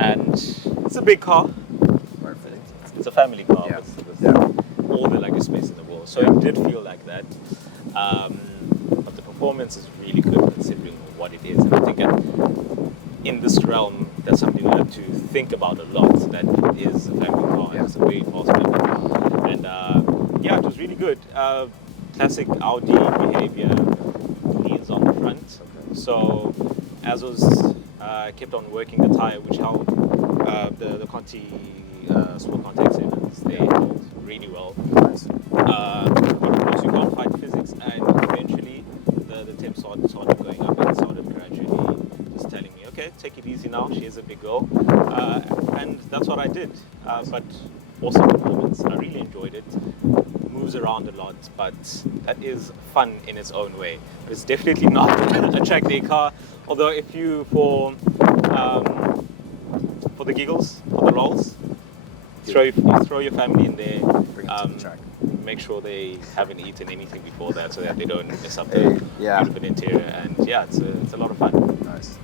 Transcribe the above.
And it's a big car. Perfect. It's a family car Yeah. with all the luggage space in the world. So it did feel like that. But the performance is really good considering what it is. And I think in this realm, that's something we have to think about a lot, that it is a family car. Yeah. It's a very fast family car. And yeah, it was really good. Classic Audi behavior, leans on the front. Okay. So as I kept on working the tire, which held the Conti sport contact sevens, they held really well. Nice. But of course you can't fight physics, and eventually the temp started going up, and it started gradually just telling me, okay, take it easy now, she is a big girl. And that's what I did. But awesome performance, I really enjoyed it. Moves around a lot, but that is fun in its own way. But it's definitely not a track day car, although if you, for the giggles, for the lulz, you throw your family in there. Bring it to the track. Make sure they haven't eaten anything before that, so that they don't mess up the Yeah. beautiful interior. And yeah, it's a lot of fun. Nice.